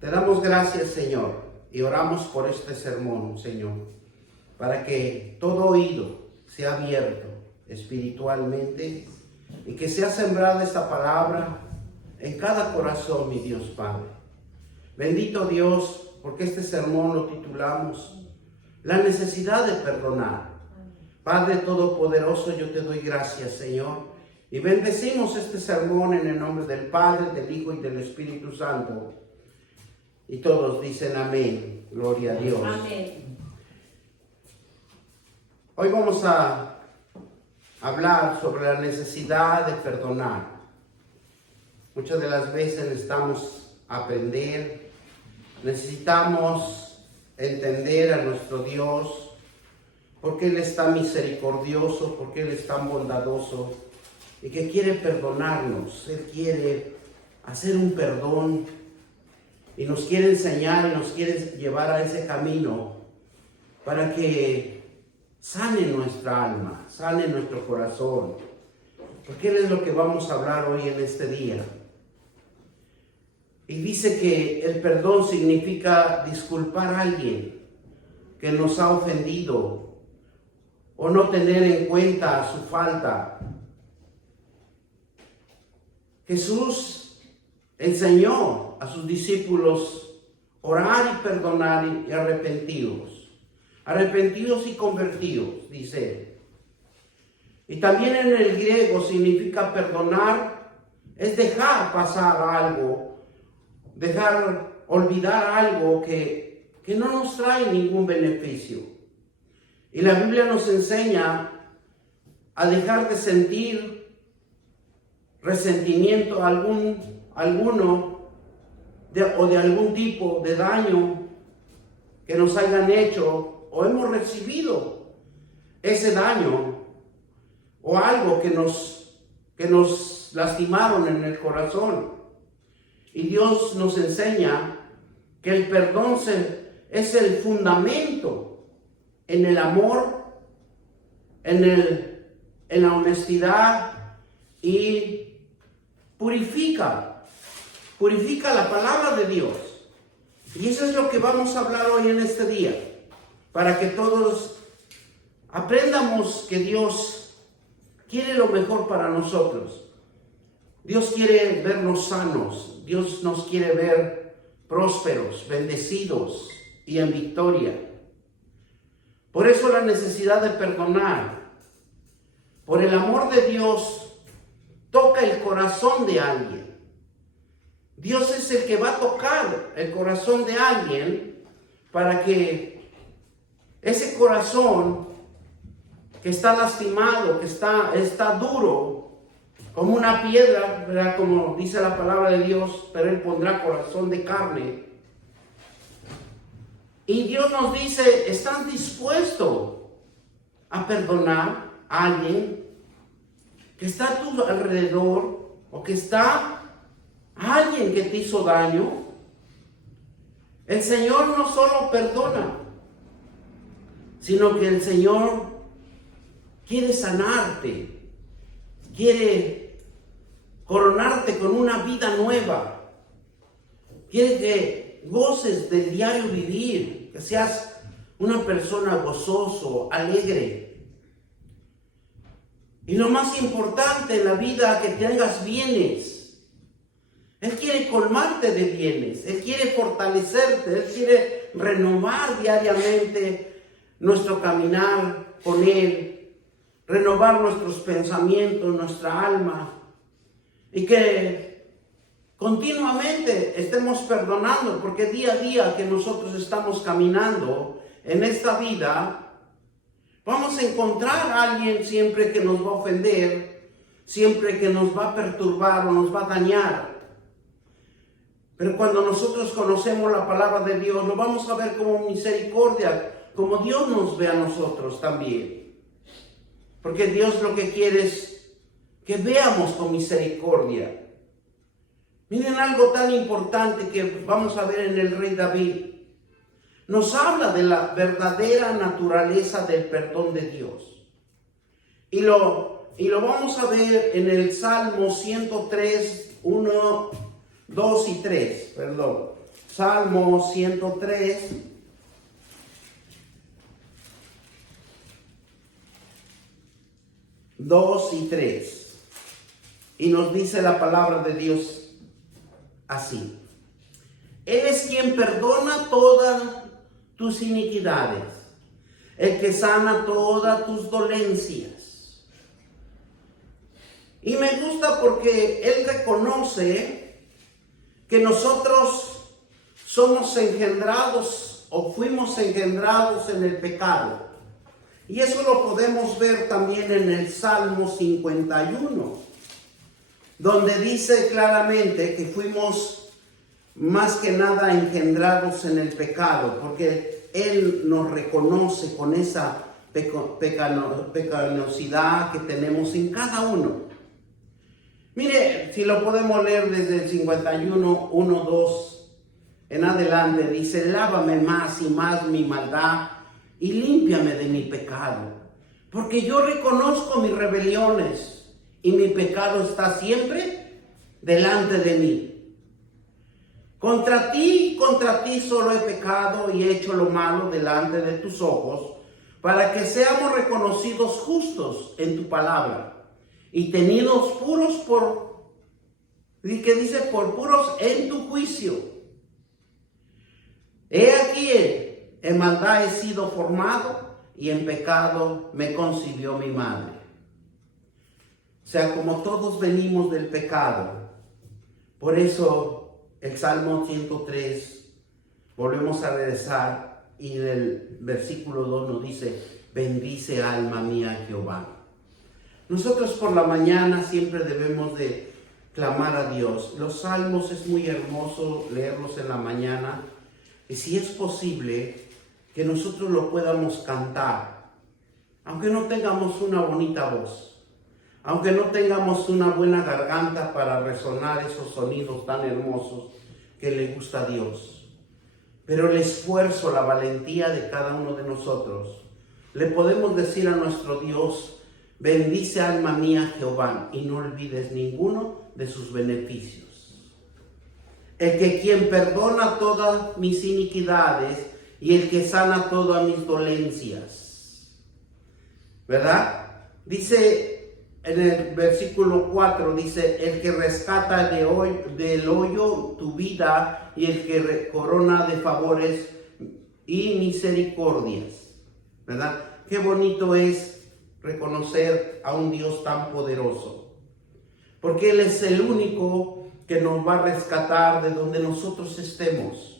Te damos gracias, Señor, y oramos por este sermón, Señor, para que todo oído sea abierto espiritualmente y que sea sembrada esta palabra en cada corazón, mi Dios Padre. Bendito Dios, porque este sermón lo titulamos La necesidad de perdonar. Padre Todopoderoso, yo te doy gracias, Señor, y bendecimos este sermón en el nombre del Padre, del Hijo y del Espíritu Santo. Y todos dicen amén. Gloria a Dios. Amén. Hoy vamos a hablar sobre la necesidad de perdonar. Muchas de las veces necesitamos aprender, necesitamos entender a nuestro Dios, porque Él es tan misericordioso, porque Él es tan bondadoso y que quiere perdonarnos. Él quiere hacer un perdón y nos quiere enseñar y nos quiere llevar a ese camino para que sane nuestra alma, sane nuestro corazón, porque Él es lo que vamos a hablar hoy en este día. Y dice que el perdón significa disculpar a alguien que nos ha ofendido o no tener en cuenta su falta. Jesús enseñó a sus discípulos orar y perdonar y arrepentidos. Arrepentidos y convertidos, dice él. Y también en el griego significa perdonar, es dejar pasar algo, dejar olvidar algo que no nos trae ningún beneficio. Y la Biblia nos enseña a dejar de sentir resentimiento alguno o de algún tipo de daño que nos hayan hecho o hemos recibido ese daño o algo que nos lastimaron en el corazón. Y Dios nos enseña que el perdón es el fundamento en el amor, en la honestidad, y purifica la palabra de Dios. Y eso es lo que vamos a hablar hoy en este día, para que todos aprendamos que Dios quiere lo mejor para nosotros. Dios quiere vernos sanos, Dios nos quiere ver prósperos, bendecidos y en victoria. Por eso la necesidad de perdonar. Por el amor de Dios, toca el corazón de alguien. Dios es el que va a tocar el corazón de alguien para que ese corazón que está lastimado, que está duro, como una piedra, ¿verdad? Como dice la palabra de Dios, pero Él pondrá corazón de carne. Y Dios nos dice, ¿estás dispuesto a perdonar a alguien que está a tu alrededor o que está alguien que te hizo daño? El Señor no solo perdona, sino que el Señor quiere sanarte, quiere coronarte con una vida nueva, quiere que goces del diario vivir, que seas una persona gozoso, alegre. Y lo más importante en la vida, que tengas bienes. Él quiere colmarte de bienes, Él quiere fortalecerte, Él quiere renovar diariamente nuestro caminar con Él, renovar nuestros pensamientos, nuestra alma, y que continuamente estemos perdonando, porque día a día que nosotros estamos caminando en esta vida, vamos a encontrar a alguien siempre que nos va a ofender, siempre que nos va a perturbar o nos va a dañar. Pero cuando nosotros conocemos la palabra de Dios, lo vamos a ver como misericordia, como Dios nos ve a nosotros también. Porque Dios lo que quiere es que veamos con misericordia. Miren algo tan importante que vamos a ver en el rey David. Nos habla de la verdadera naturaleza del perdón de Dios. Y lo vamos a ver en el Salmo 103, 1, 2 y 3. Salmo 103. Dos y 3. Y nos dice la palabra de Dios así. Él es quien perdona todas tus iniquidades, el que sana todas tus dolencias. Y me gusta porque Él reconoce que nosotros somos engendrados o fuimos engendrados en el pecado. Y eso lo podemos ver también en el Salmo 51, donde dice claramente que fuimos más que nada engendrados en el pecado, porque Él nos reconoce con esa pecaminosidad que tenemos en cada uno. Mire, si lo podemos leer desde el 51, 1, 2 en adelante, dice: lávame más y más mi maldad y límpiame de mi pecado, porque yo reconozco mis rebeliones y mi pecado está siempre delante de mí. Contra ti solo he pecado y he hecho lo malo delante de tus ojos, para que seamos reconocidos justos en tu palabra y tenidos puros por puros en tu juicio. He aquí, en maldad he sido formado y en pecado me concibió mi madre. O sea, como todos venimos del pecado, por eso el Salmo 103, volvemos a regresar, y el versículo 2 nos dice: bendice alma mía Jehová. Nosotros por la mañana siempre debemos de clamar a Dios. Los salmos es muy hermoso leerlos en la mañana, y si es posible que nosotros lo podamos cantar, aunque no tengamos una bonita voz, aunque no tengamos una buena garganta para resonar esos sonidos tan hermosos que le gusta a Dios. Pero el esfuerzo, la valentía de cada uno de nosotros, le podemos decir a nuestro Dios: bendice alma mía Jehová y no olvides ninguno de sus beneficios. El que quien perdona todas mis iniquidades y el que sana todas mis dolencias. ¿Verdad? Dice en el versículo 4, dice: el que rescata del hoyo tu vida y el que corona de favores y misericordias. ¿Verdad? Qué bonito es reconocer a un Dios tan poderoso, porque Él es el único que nos va a rescatar de donde nosotros estemos,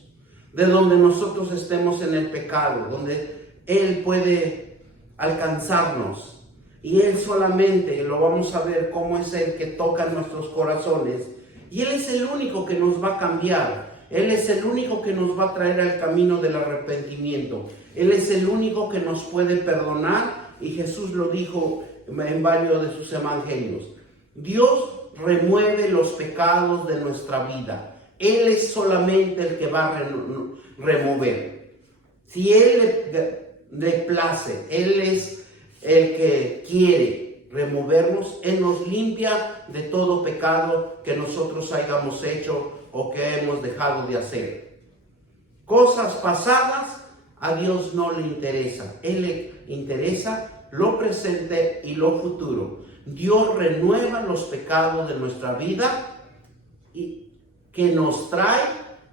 en el pecado, donde Él puede alcanzarnos. Y Él solamente, lo vamos a ver cómo es el que toca nuestros corazones. Y Él es el único que nos va a cambiar. Él es el único que nos va a traer al camino del arrepentimiento. Él es el único que nos puede perdonar. Y Jesús lo dijo en varios de sus evangelios. Dios remueve los pecados de nuestra vida. Él es solamente el que va a remover. Si Él le place, Él es el que quiere removernos. Él nos limpia de todo pecado que nosotros hayamos hecho o que hemos dejado de hacer. Cosas pasadas a Dios no le interesa. Él le interesa lo presente y lo futuro. Dios renueva los pecados de nuestra vida y que nos trae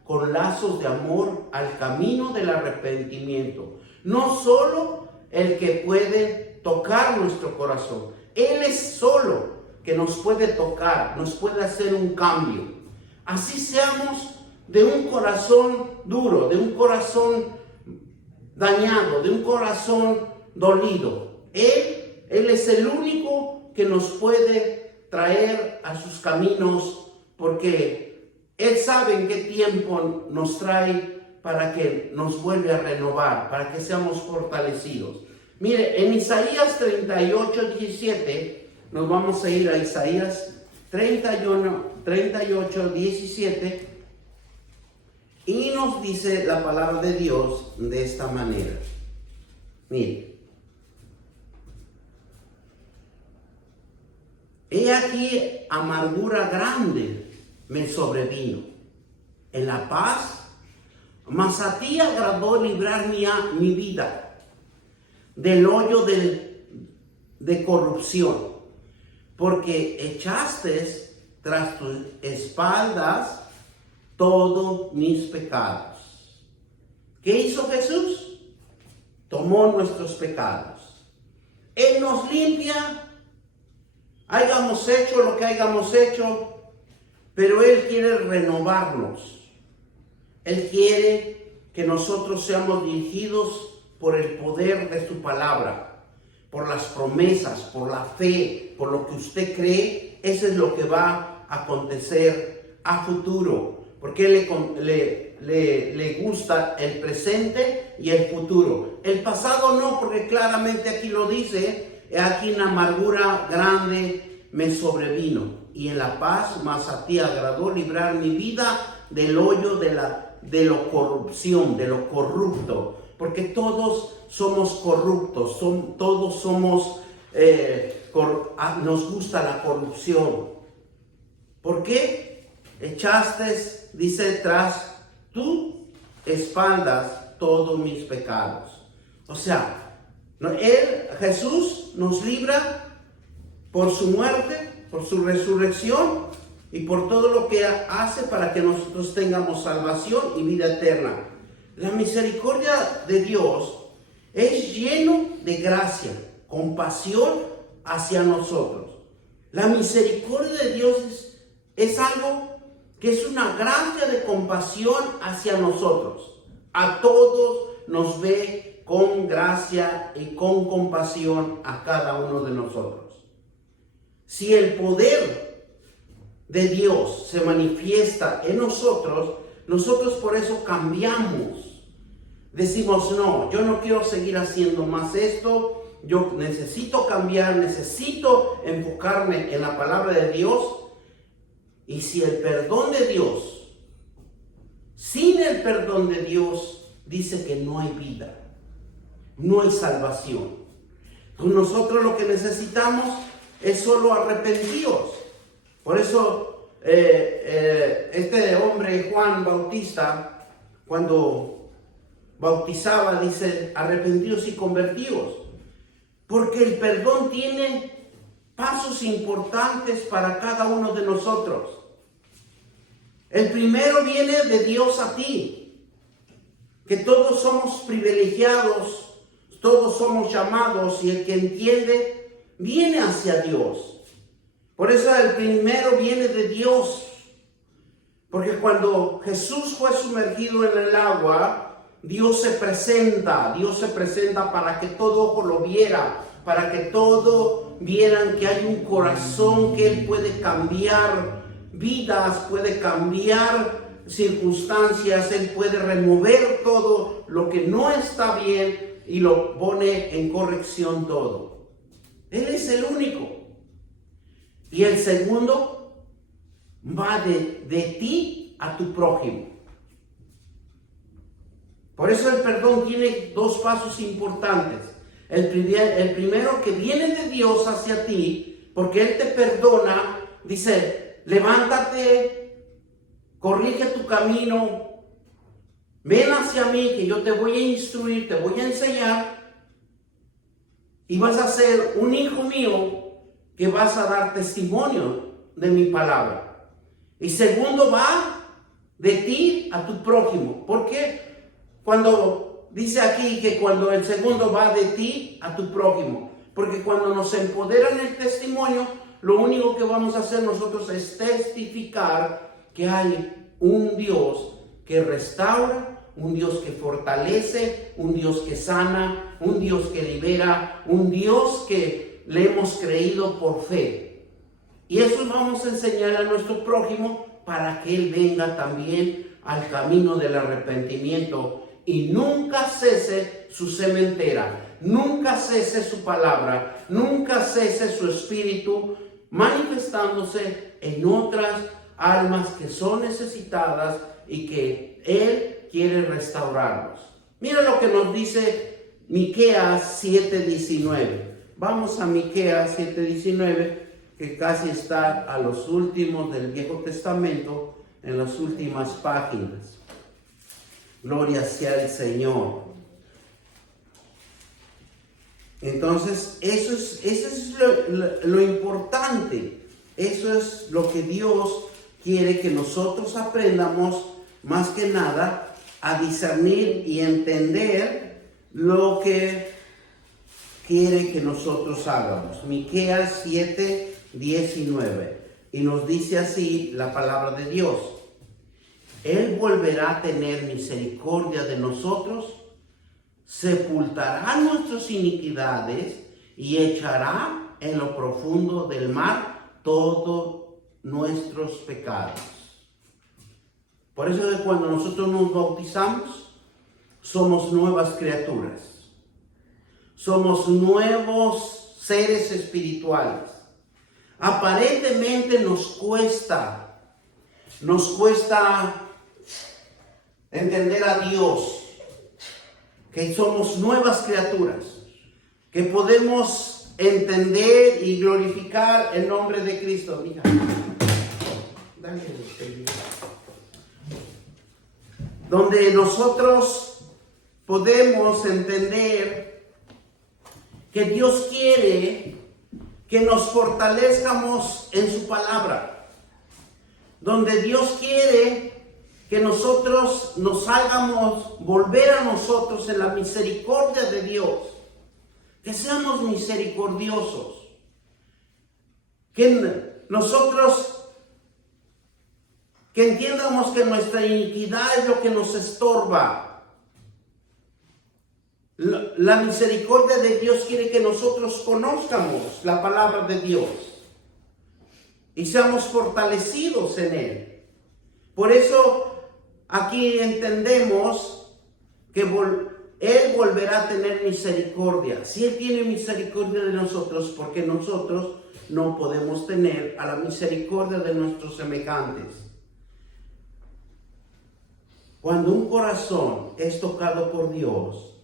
con lazos de amor al camino del arrepentimiento. No solo el que puede tocar nuestro corazón, Él es solo que nos puede tocar, nos puede hacer un cambio. Así seamos de un corazón duro, de un corazón dañado, de un corazón dolido. Él es el único que nos puede traer a sus caminos, porque Él sabe en qué tiempo nos trae para que nos vuelva a renovar, para que seamos fortalecidos. Mire, en Isaías 38, 17, nos vamos a ir a Isaías 38, 17, y nos dice la palabra de Dios de esta manera. Mire. He aquí amargura grande me sobrevino. En la paz Mas a ti agradó librar mi vida del hoyo de corrupción, porque echaste tras tus espaldas todos mis pecados. ¿Qué hizo Jesús? Tomó nuestros pecados. Él nos limpia, hayamos hecho lo que hayamos hecho, pero Él quiere renovarnos. Él quiere que nosotros seamos dirigidos por el poder de su palabra, por las promesas, por la fe, por lo que usted cree. Eso es lo que va a acontecer a futuro, porque le gusta el presente y el futuro. El pasado no, porque claramente aquí lo dice, aquí una amargura grande me sobrevino, y en la paz más a ti agradó librar mi vida del hoyo de la corrupción, de lo corrupto, porque todos somos corruptos, todos somos, nos gusta la corrupción. ¿Por qué? Echaste, dice, tras tus espaldas todos mis pecados. O sea, Jesús nos libra por su muerte, por su resurrección y por todo lo que hace para que nosotros tengamos salvación y vida eterna. La misericordia de Dios es lleno de gracia, compasión hacia nosotros. La misericordia de Dios es algo que es una gracia de compasión hacia nosotros. A todos nos ve con gracia y con compasión a cada uno de nosotros. Si el poder de Dios se manifiesta en nosotros, nosotros por eso cambiamos. Decimos, no, yo no quiero seguir haciendo más esto, yo necesito cambiar, necesito enfocarme en la palabra de Dios. Y si el perdón de Dios, sin el perdón de Dios, dice que no hay vida, no hay salvación. Entonces nosotros lo que necesitamos es solo arrepentidos. Por eso este hombre Juan Bautista, cuando bautizaba, dice arrepentidos y convertidos, porque el perdón tiene pasos importantes para cada uno de nosotros. El primero viene de Dios a ti, que todos somos privilegiados, todos somos llamados, y el que entiende viene hacia Dios. Por eso el primero viene de Dios. Porque cuando Jesús fue sumergido en el agua, Dios se presenta para que todo ojo lo viera, para que todo vieran que hay un corazón, que Él puede cambiar vidas, puede cambiar circunstancias, Él puede remover todo lo que no está bien y lo pone en corrección todo. Él es el único. Y el segundo va de ti a tu prójimo. Por eso el perdón tiene dos pasos importantes. El primero, que viene de Dios hacia ti, porque Él te perdona, dice, levántate, corrige tu camino, ven hacia mí que yo te voy a instruir, te voy a enseñar, y vas a ser un hijo mío que vas a dar testimonio de mi palabra. Y segundo, va de ti a tu prójimo. ¿Por qué? Cuando dice aquí que cuando el segundo va de ti a tu prójimo, porque cuando nos empoderan el testimonio, lo único que vamos a hacer nosotros es testificar que hay un Dios que restaura, un Dios que fortalece, un Dios que sana, un Dios que libera, un Dios que le hemos creído por fe. Y eso vamos a enseñar a nuestro prójimo para que él venga también al camino del arrepentimiento y nunca cese su sementera, nunca cese su palabra, nunca cese su espíritu manifestándose en otras almas que son necesitadas y que Él quiere restaurarlos. Mira lo que nos dice Miqueas 7:19. Vamos a Miqueas 7:19, que casi está a los últimos del Viejo Testamento, en las últimas páginas. Gloria sea el Señor. Entonces, eso es lo importante. Eso es lo que Dios quiere que nosotros aprendamos, más que nada, a discernir y entender lo que quiere que nosotros hagamos. Miqueas 7:19. Y nos dice así la palabra de Dios: Él volverá a tener misericordia de nosotros, sepultará nuestras iniquidades y echará en lo profundo del mar todos nuestros pecados. Por eso es que cuando nosotros nos bautizamos, somos nuevas criaturas. Somos nuevos seres espirituales. Aparentemente nos cuesta entender a Dios, que somos nuevas criaturas, que podemos entender y glorificar el nombre de Cristo. Mira, dale, donde nosotros podemos entender que Dios quiere que nos fortalezcamos en su palabra, donde Dios quiere que nosotros nos hagamos volver a nosotros en la misericordia de Dios, que seamos misericordiosos, que nosotros que entiendamos que nuestra iniquidad es lo que nos estorba. La misericordia de Dios quiere que nosotros conozcamos la palabra de Dios y seamos fortalecidos en Él. Por eso aquí entendemos que Él volverá a tener misericordia. Si Él tiene misericordia de nosotros, porque nosotros no podemos tener a la misericordia de nuestros semejantes. Cuando un corazón es tocado por Dios,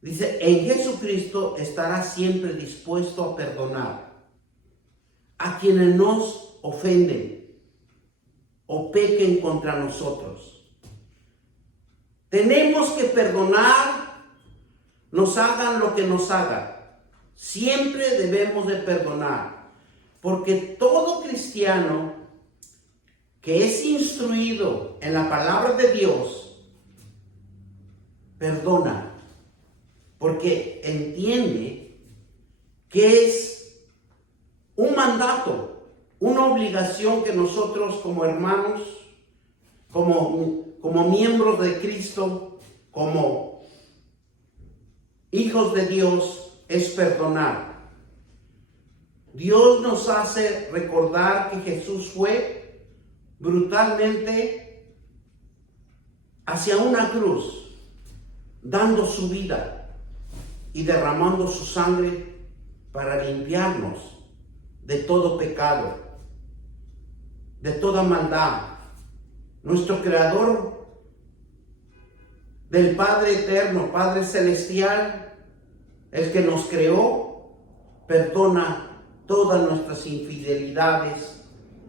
dice, en Jesucristo estará siempre dispuesto a perdonar a quienes nos ofenden o pequen contra nosotros. Tenemos que perdonar, nos hagan lo que nos hagan. Siempre debemos de perdonar, porque todo cristiano que es instruido en la palabra de Dios, perdona, porque entiende que es un mandato, una obligación que nosotros como hermanos, como miembros de Cristo, como hijos de Dios, es perdonar. Dios nos hace recordar que Jesús fue brutalmente hacia una cruz, dando su vida y derramando su sangre para limpiarnos de todo pecado, de toda maldad. Nuestro Creador, del Padre eterno, Padre celestial, el que nos creó, perdona todas nuestras infidelidades,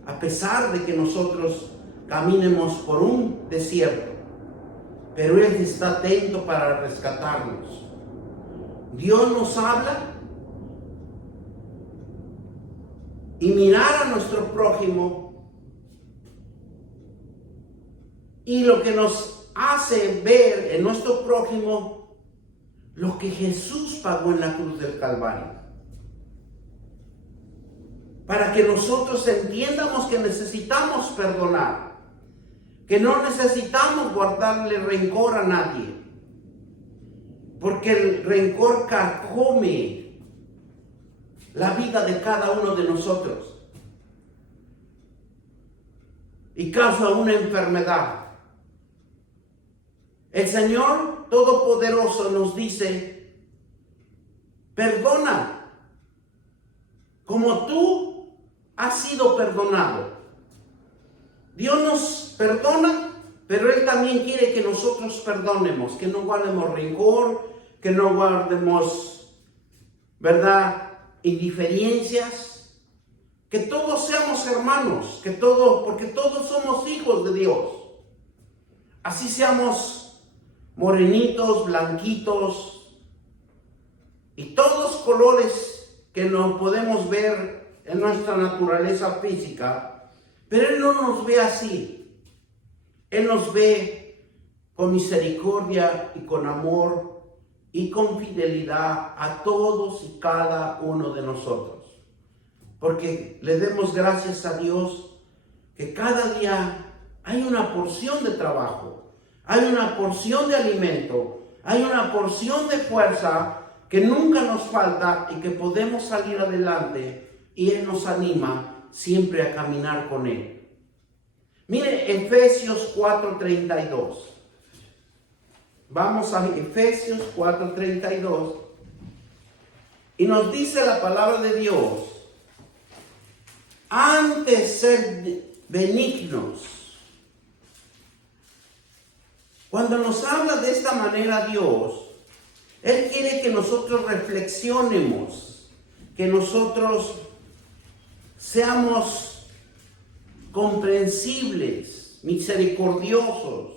a pesar de que nosotros caminemos por un desierto, pero Él está atento para rescatarnos. Dios nos habla y mirar a nuestro prójimo, y lo que nos hace ver en nuestro prójimo lo que Jesús pagó en la cruz del Calvario, para que nosotros entiendamos que necesitamos perdonar, que no necesitamos guardarle rencor a nadie, porque el rencor carcome la vida de cada uno de nosotros y causa una enfermedad. El Señor Todopoderoso nos dice, perdona como tú has sido perdonado. Dios nos perdona, pero Él también quiere que nosotros perdonemos, que no guardemos rencor, que no guardemos, ¿verdad?, indiferencias, que todos seamos hermanos, porque todos somos hijos de Dios. así seamos morenitos, blanquitos y todos colores que no podemos ver en nuestra naturaleza física, pero Él no nos ve así. Él nos ve con misericordia y con amor y con fidelidad a todos y cada uno de nosotros. Porque le demos gracias a Dios que cada día hay una porción de trabajo, hay una porción de alimento, hay una porción de fuerza que nunca nos falta y que podemos salir adelante, y Él nos anima siempre a caminar con Él. Mire Efesios 4:32. Vamos a Efesios 4:32 y nos dice la palabra de Dios: antes ser benignos. Cuando nos habla de esta manera Dios, Él quiere que nosotros reflexionemos, que nosotros seamos comprensibles, misericordiosos.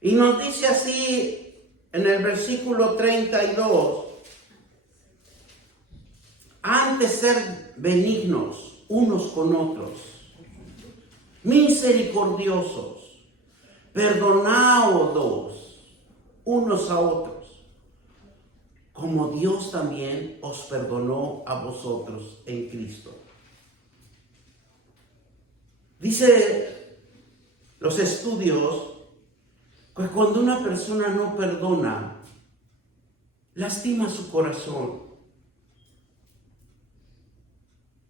Y nos dice así en el versículo 32, antes ser benignos unos con otros, misericordiosos, perdonados unos a otros, como Dios también os perdonó a vosotros en Cristo. Dice los estudios que cuando una persona no perdona, lastima su corazón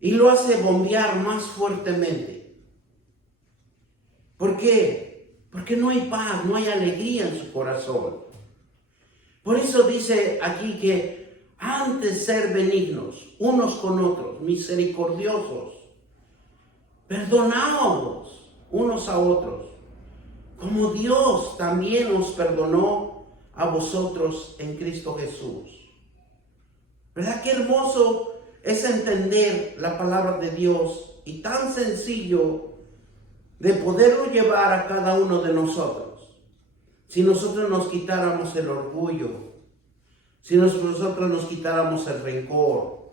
y lo hace bombear más fuertemente. ¿Por qué? Porque no hay paz, no hay alegría en su corazón. Por eso dice aquí que antes ser benignos unos con otros, misericordiosos, perdonados unos a otros, como Dios también os perdonó a vosotros en Cristo Jesús. ¿Verdad qué hermoso es entender la palabra de Dios y tan sencillo de poderlo llevar a cada uno de nosotros? Si nosotros nos quitáramos el orgullo, si nosotros nos quitáramos el rencor,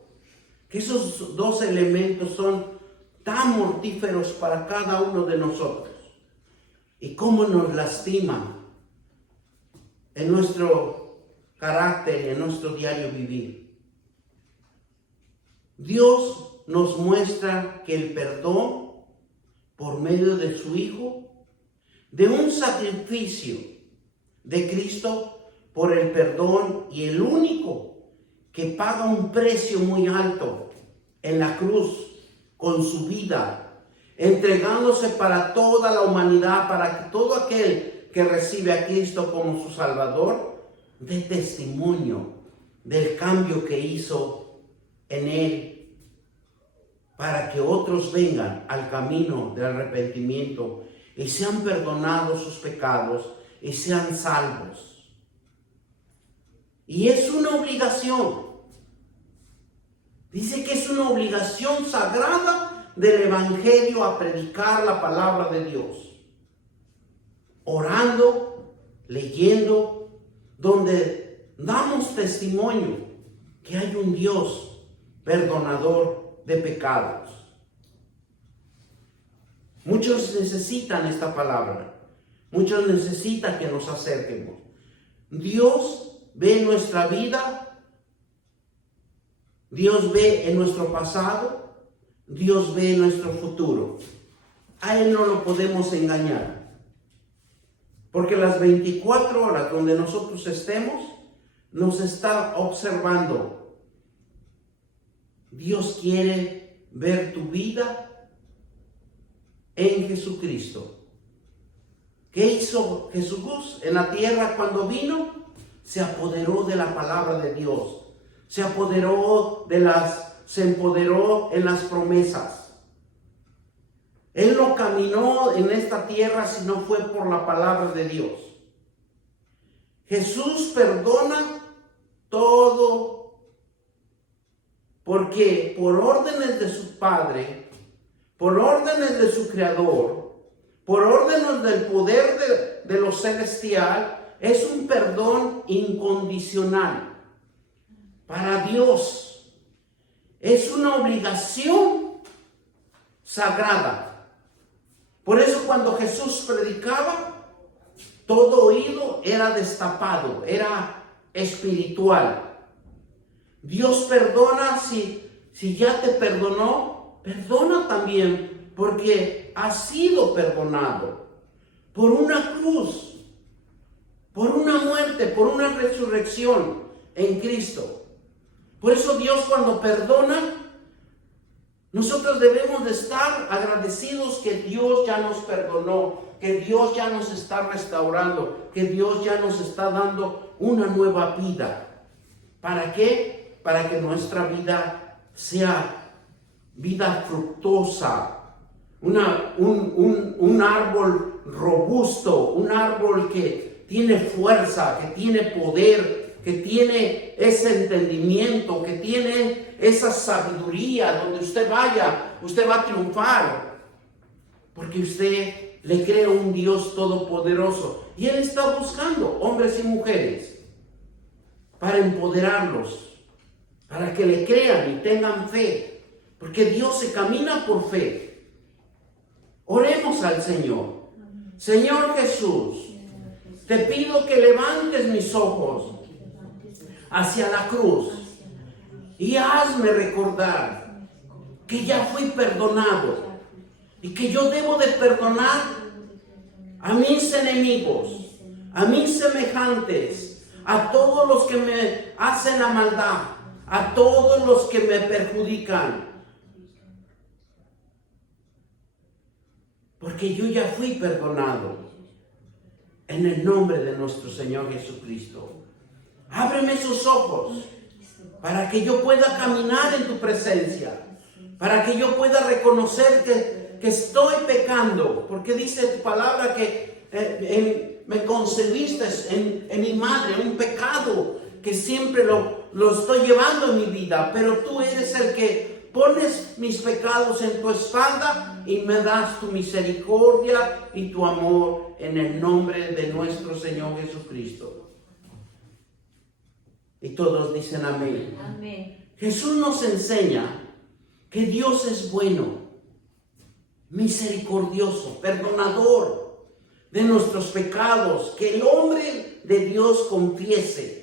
que esos dos elementos son tan mortíferos para cada uno de nosotros, y cómo nos lastiman en nuestro carácter y en nuestro diario vivir. Dios nos muestra que el perdón por medio de su Hijo, de un sacrificio de Cristo por el perdón, y el único que paga un precio muy alto en la cruz con su vida, entregándose para toda la humanidad, para que todo aquel que recibe a Cristo como su Salvador dé testimonio del cambio que hizo en Él, para que otros vengan al camino del arrepentimiento y sean perdonados sus pecados y sean salvos. Y es una obligación. Dice que es una obligación sagrada del Evangelio a predicar la palabra de Dios. Orando, leyendo, donde damos testimonio que hay un Dios perdonador de pecados. Muchos necesitan esta palabra. Muchos necesitan que nos acerquemos. Dios ve nuestra vida, Dios ve en nuestro pasado, Dios ve en nuestro futuro. A Él no lo podemos engañar, porque las 24 horas donde nosotros estemos, nos está observando. Dios quiere ver tu vida en Jesucristo. ¿Qué hizo Jesús en la tierra cuando vino? Se apoderó de la palabra de Dios. Se empoderó en las promesas. Él no caminó en esta tierra si no fue por la palabra de Dios. Jesús perdona todo porque por órdenes de su Padre, por órdenes de su Creador, por órdenes del poder de lo celestial, es un perdón incondicional para Dios. Es una obligación sagrada. Por eso cuando Jesús predicaba, todo oído era destapado, era espiritual. Dios perdona si ya te perdonó, perdona también porque has sido perdonado por una cruz, por una muerte, por una resurrección en Cristo. Por eso Dios cuando perdona, nosotros debemos de estar agradecidos que Dios ya nos perdonó, que Dios ya nos está restaurando, que Dios ya nos está dando una nueva vida. ¿Para qué? Para que nuestra vida sea vida fructuosa, un árbol robusto, un árbol que tiene fuerza, que tiene poder, que tiene ese entendimiento, que tiene esa sabiduría. Donde usted vaya, usted va a triunfar, porque usted le cree a un Dios todopoderoso. Y Él está buscando hombres y mujeres para empoderarlos, para que le crean y tengan fe, porque Dios se camina por fe. Oremos al Señor. Señor Jesús, te pido que levantes mis ojos hacia la cruz y hazme recordar que ya fui perdonado y que yo debo de perdonar a mis enemigos, a mis semejantes, a todos los que me hacen la maldad, a todos los que me perjudican, porque yo ya fui perdonado en el nombre de nuestro Señor Jesucristo. Ábreme sus ojos para que yo pueda caminar en tu presencia, para que yo pueda reconocer que estoy pecando, porque dice tu palabra que me concebiste en mi madre, un pecado que siempre lo estoy llevando en mi vida, pero tú eres el que pones mis pecados en tu espalda y me das tu misericordia y tu amor en el nombre de nuestro Señor Jesucristo. Y todos dicen amén. Amén. Jesús nos enseña que Dios es bueno, misericordioso, perdonador de nuestros pecados, que el hombre de Dios confiese.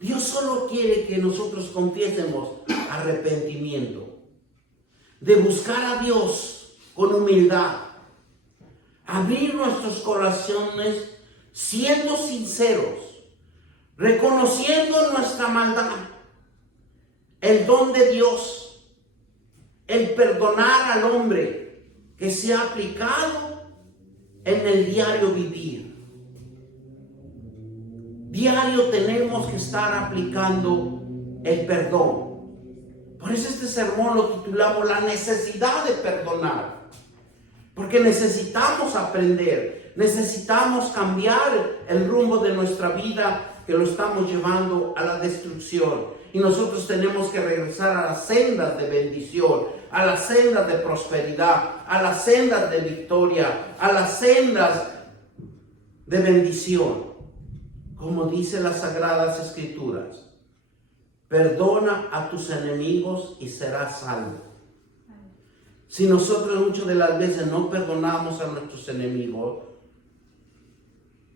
Dios solo quiere que nosotros confiesemos arrepentimiento, de buscar a Dios con humildad, abrir nuestros corazones siendo sinceros, reconociendo nuestra maldad, el don de Dios, el perdonar al hombre que se ha aplicado en el diario vivir. Diario tenemos que estar aplicando el perdón. Por eso este sermón lo titulamos La necesidad de perdonar. Porque necesitamos aprender, necesitamos cambiar el rumbo de nuestra vida que lo estamos llevando a la destrucción. Y nosotros tenemos que regresar a las sendas de bendición, a las sendas de prosperidad, a las sendas de victoria, a las sendas de bendición. Como dice las Sagradas Escrituras, perdona a tus enemigos y serás salvo. Si nosotros muchas de las veces no perdonamos a nuestros enemigos,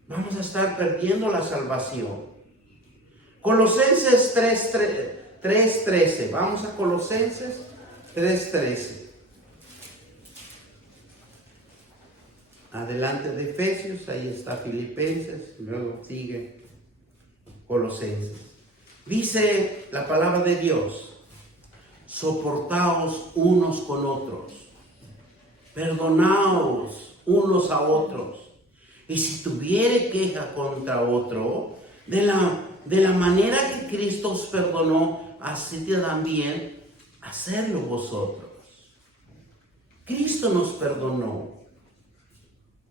vamos a estar perdiendo la salvación. Colosenses 3:13. Vamos a Colosenses 3:13. Adelante de Efesios, ahí está Filipenses, luego sigue Colosenses. Dice la palabra de Dios: soportaos unos con otros, perdonaos unos a otros, y si tuviere queja contra otro, de la manera que Cristo os perdonó, así también hacerlo vosotros. Cristo nos perdonó.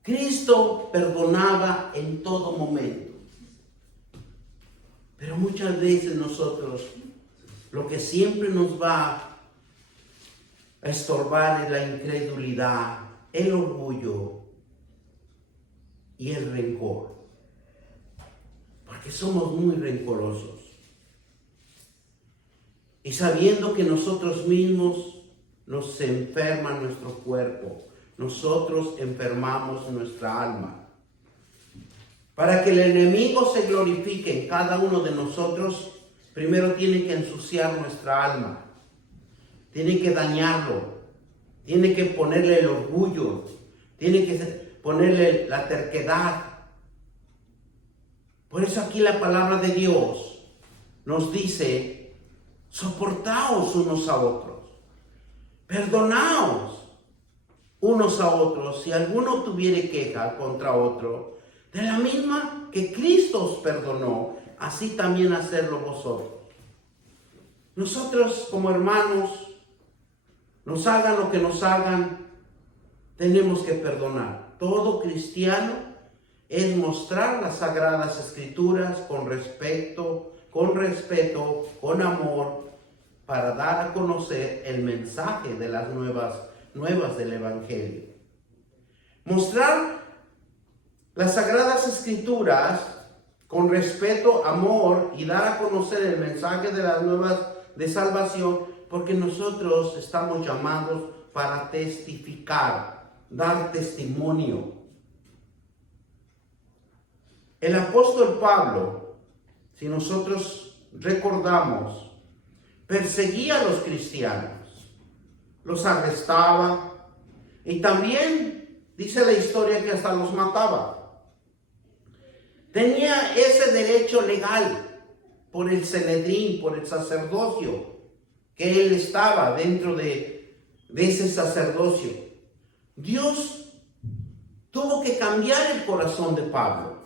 Cristo perdonaba en todo momento. Pero muchas veces nosotros, lo que siempre nos va a estorbar es la incredulidad, el orgullo y el rencor. Porque somos muy rencorosos. Y sabiendo que nosotros mismos nos enferma nuestro cuerpo, nosotros enfermamos nuestra alma. Para que el enemigo se glorifique en cada uno de nosotros, primero tiene que ensuciar nuestra alma, tiene que dañarlo, tiene que ponerle el orgullo, tiene que ponerle la terquedad. Por eso aquí la palabra de Dios nos dice: soportaos unos a otros, perdonaos unos a otros, si alguno tuviere queja contra otro, de la misma que Cristo os perdonó, así también hacerlo vosotros. Nosotros como hermanos, nos hagan lo que nos hagan, tenemos que perdonar. Todo cristiano es mostrar las sagradas escrituras con respeto, con amor, para dar a conocer el mensaje de las nuevas del Evangelio. Mostrar las sagradas escrituras con respeto, amor, y dar a conocer el mensaje de las nuevas de salvación, porque nosotros estamos llamados para testificar, dar testimonio. El apóstol Pablo, si nosotros recordamos, perseguía a los cristianos, los arrestaba y también dice la historia que hasta los mataba. Tenía ese derecho legal por el Sanedrín, por el sacerdocio, que él estaba dentro de ese sacerdocio. Dios tuvo que cambiar el corazón de Pablo,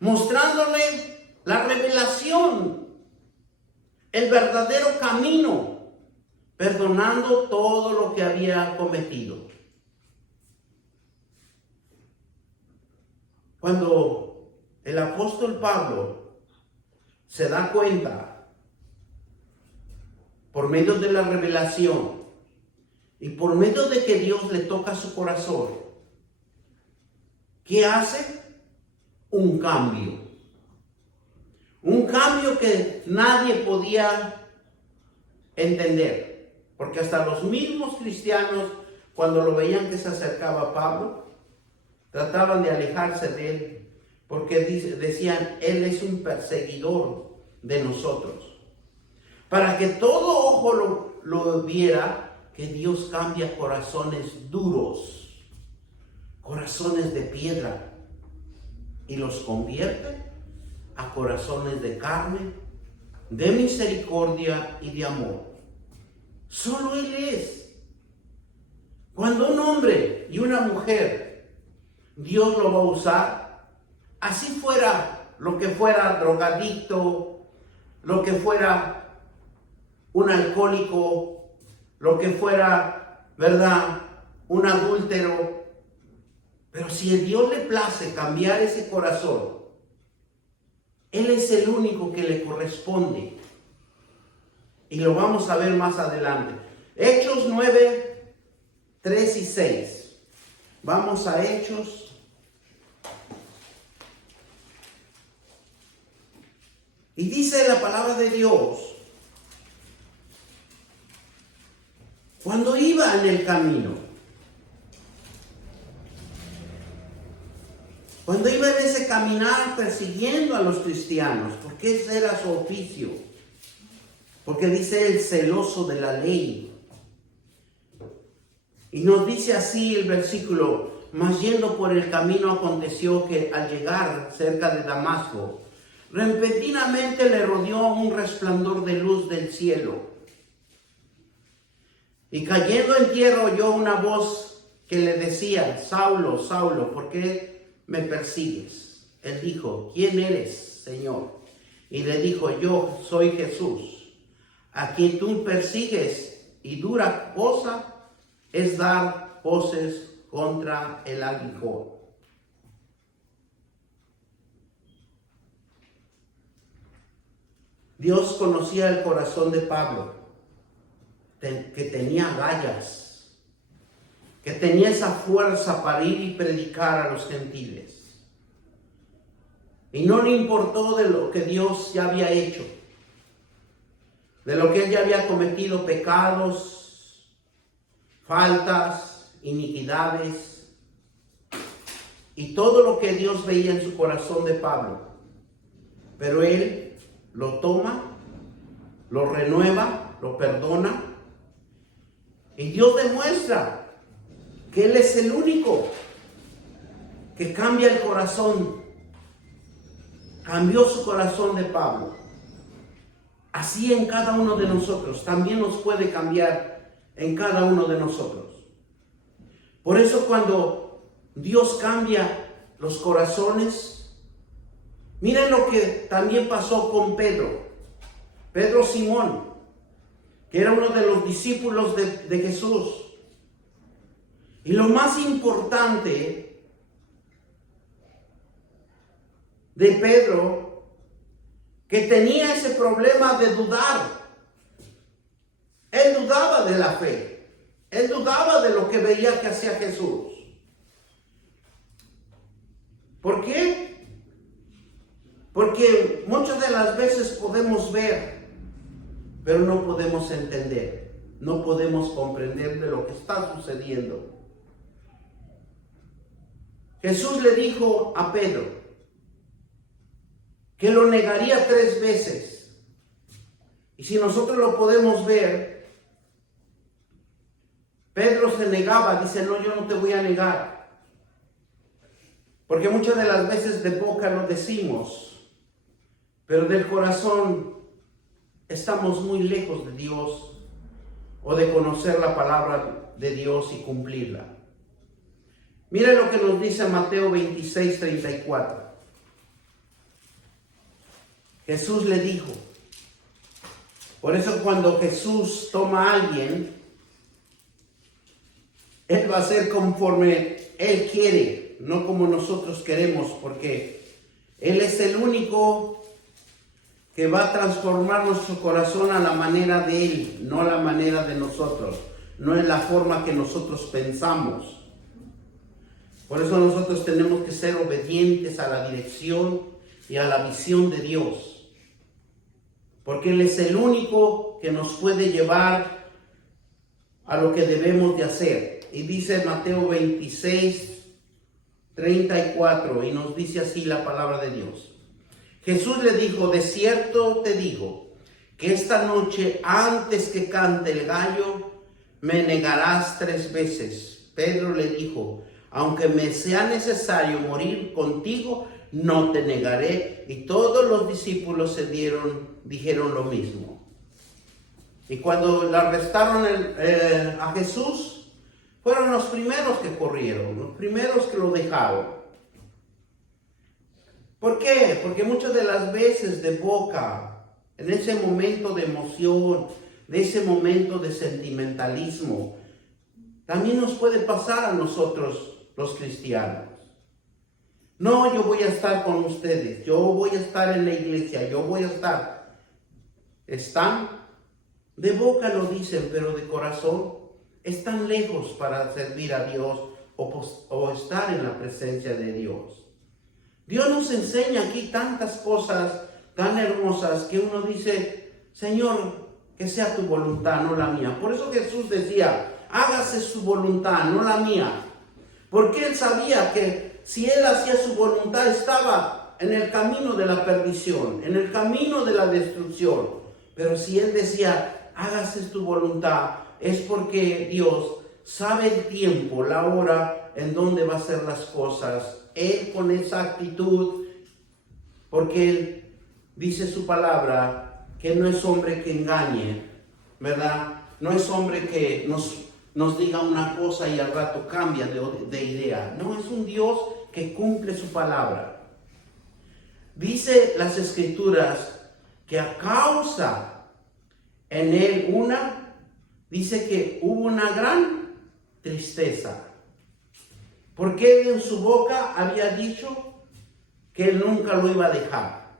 mostrándole la revelación, el verdadero camino, perdonando todo lo que había cometido. Cuando el apóstol Pablo se da cuenta, por medio de la revelación y por medio de que Dios le toca su corazón, ¿qué hace? Un cambio. Un cambio que nadie podía entender, porque hasta los mismos cristianos, cuando lo veían que se acercaba a Pablo, trataban de alejarse de él, porque decían: él es un perseguidor de nosotros. Para que todo ojo lo viera, que Dios cambia corazones duros, corazones de piedra, y los convierte a corazones de carne, de misericordia y de amor. Solo Él es. Cuando un hombre y una mujer, Dios lo va a usar, así fuera lo que fuera drogadicto, lo que fuera un alcohólico, lo que fuera, ¿verdad?, un adúltero. Pero si a Dios le place cambiar ese corazón, Él es el único que le corresponde. Y lo vamos a ver más adelante. Hechos 9, 3 y 6. Vamos a Hechos. Y dice la palabra de Dios: cuando iba en el camino, cuando iba en ese caminar persiguiendo a los cristianos, porque ese era su oficio, porque dice él, celoso de la ley. Y nos dice así el versículo: mas yendo por el camino aconteció que al llegar cerca de Damasco, repentinamente le rodeó un resplandor de luz del cielo. Y cayendo en tierra oyó una voz que le decía: Saulo, Saulo, ¿por qué me persigues? Él dijo: ¿quién eres, Señor? Y le dijo: yo soy Jesús, a quien tú persigues, y dura cosa es dar voces contra el aguijón. Dios conocía el corazón de Pablo, que tenía agallas, que tenía esa fuerza para ir y predicar a los gentiles. Y no le importó de lo que Dios ya había hecho, de lo que él ya había cometido, pecados, faltas, iniquidades, y todo lo que Dios veía en su corazón de Pablo. Pero él lo toma, lo renueva, lo perdona, y Dios demuestra que Él es el único que cambia el corazón. Cambió su corazón de Pablo. Así en cada uno de nosotros, también nos puede cambiar en cada uno de nosotros. Por eso cuando Dios cambia los corazones, miren lo que también pasó con Pedro Simón, que era uno de los discípulos de Jesús. Y lo más importante de Pedro, que tenía ese problema de dudar. Él dudaba de la fe. Él dudaba de lo que veía que hacía Jesús. ¿Por qué? Porque muchas de las veces podemos ver, pero no podemos entender. No podemos comprender de lo que está sucediendo. Jesús le dijo a Pedro que lo negaría 3 veces. Y si nosotros lo podemos ver, Pedro se negaba, dice, no, yo no te voy a negar. Porque muchas de las veces de boca lo decimos, pero del corazón estamos muy lejos de Dios o de conocer la palabra de Dios y cumplirla. Mire lo que nos dice Mateo 26, 34. Jesús le dijo. Por eso cuando Jesús toma a alguien, Él va a ser conforme Él quiere, no como nosotros queremos, porque Él es el único que va a transformar nuestro corazón a la manera de Él, no a la manera de nosotros, no en la forma que nosotros pensamos. Por eso nosotros tenemos que ser obedientes a la dirección y a la visión de Dios. Porque Él es el único que nos puede llevar a lo que debemos de hacer. Y dice Mateo 26, 34, y nos dice así la palabra de Dios. Jesús le dijo, de cierto te digo, que esta noche antes que cante el gallo, me negarás 3 veces. Pedro le dijo, aunque me sea necesario morir contigo, no te negaré. Y todos los discípulos dijeron lo mismo. Y cuando le arrestaron a Jesús, fueron los primeros que corrieron, los primeros que lo dejaron. ¿Por qué? Porque muchas de las veces de boca, en ese momento de emoción, de ese momento de sentimentalismo, también nos puede pasar a nosotros los cristianos. No, yo voy a estar con ustedes, yo voy a estar en la iglesia, yo voy a estar. Están, de boca lo dicen, pero de corazón están lejos para servir a Dios o estar en la presencia de Dios. Dios nos enseña aquí tantas cosas tan hermosas que uno dice, Señor, que sea tu voluntad, no la mía. Por eso Jesús decía, hágase su voluntad, no la mía. Porque Él sabía que si Él hacía su voluntad, estaba en el camino de la perdición, en el camino de la destrucción. Pero si Él decía, hágase tu voluntad, es porque Dios sabe el tiempo, la hora en donde va a hacer las cosas. Él con esa actitud, porque Él dice su palabra, que no es hombre que engañe, ¿verdad? No es hombre que nos diga una cosa y al rato cambia de idea. No, es un Dios que cumple su palabra. Dice las Escrituras que a causa en Él dice que hubo una gran tristeza. Porque Él en su boca había dicho que Él nunca lo iba a dejar.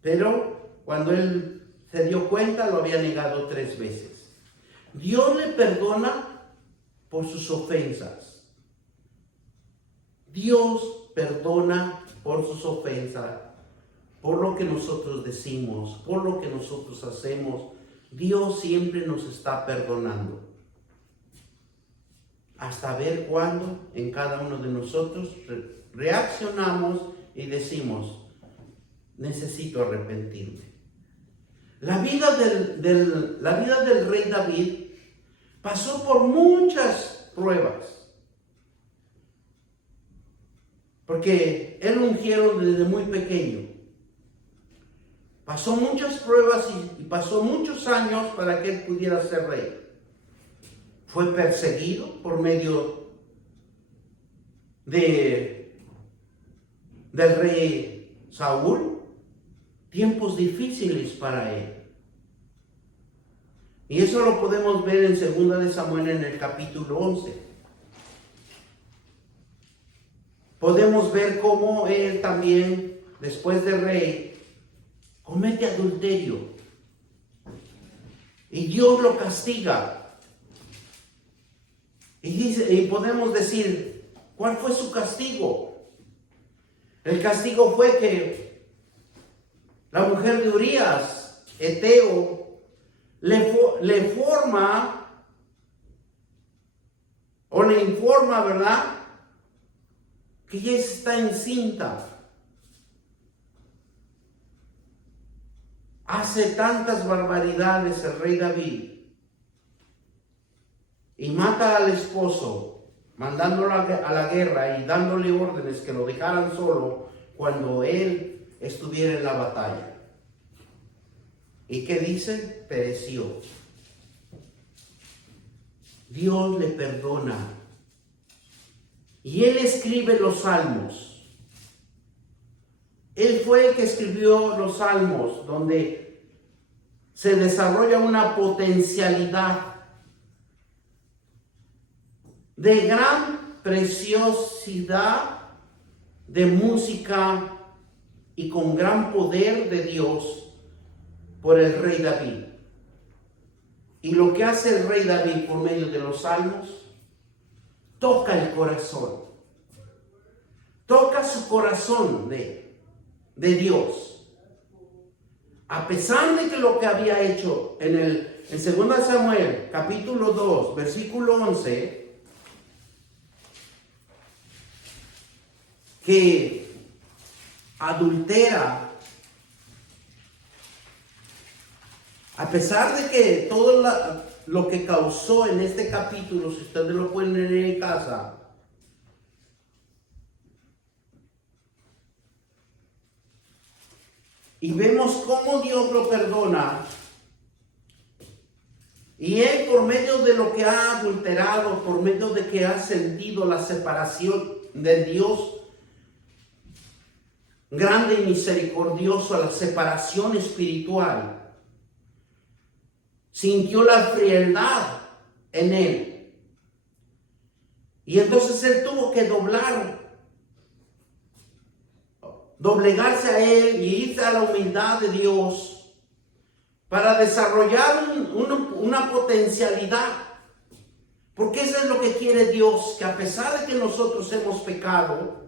Pero cuando Él se dio cuenta, lo había negado 3 veces. Dios le perdona por sus ofensas. Dios perdona por sus ofensas, por lo que nosotros decimos, por lo que nosotros hacemos. Dios siempre nos está perdonando. Hasta ver cuándo en cada uno de nosotros reaccionamos y decimos, necesito arrepentirme. La vida del rey David pasó por muchas pruebas, porque él ungieron desde muy pequeño. Pasó muchas pruebas y pasó muchos años para que él pudiera ser rey. Fue perseguido por medio del rey Saúl. Tiempos difíciles para él. Y eso lo podemos ver en 2 de Samuel en el capítulo 11. Podemos ver cómo él también, después de rey, comete adulterio. Y Dios lo castiga. Y podemos decir, ¿cuál fue su castigo? El castigo fue que la mujer de Urías, Eteo, le informa, ¿verdad?, que ella está encinta. Hace tantas barbaridades el rey David y mata al esposo, mandándolo a la guerra y dándole órdenes que lo dejaran solo cuando él estuviera en la batalla. ¿Y qué dice? Pereció. Dios le perdona. Y él escribe los salmos. Él fue el que escribió los salmos, donde se desarrolla una potencialidad de gran preciosidad de música y con gran poder de Dios por el rey David. Y lo que hace el rey David por medio de los salmos, toca el corazón. Toca su corazón de Dios. A pesar de que lo que había hecho en 2 Samuel, capítulo 2, versículo 11, que adultera, a pesar de que todo lo que causó en este capítulo, si ustedes lo pueden leer en casa, y vemos cómo Dios lo perdona, y él, por medio de lo que ha adulterado, por medio de que ha sentido la separación de Dios grande y misericordioso, la separación espiritual, sintió la frialdad en él. Y entonces él tuvo que doblegarse a él y irse a la humildad de Dios para desarrollar una potencialidad. Porque eso es lo que quiere Dios, que a pesar de que nosotros hemos pecado,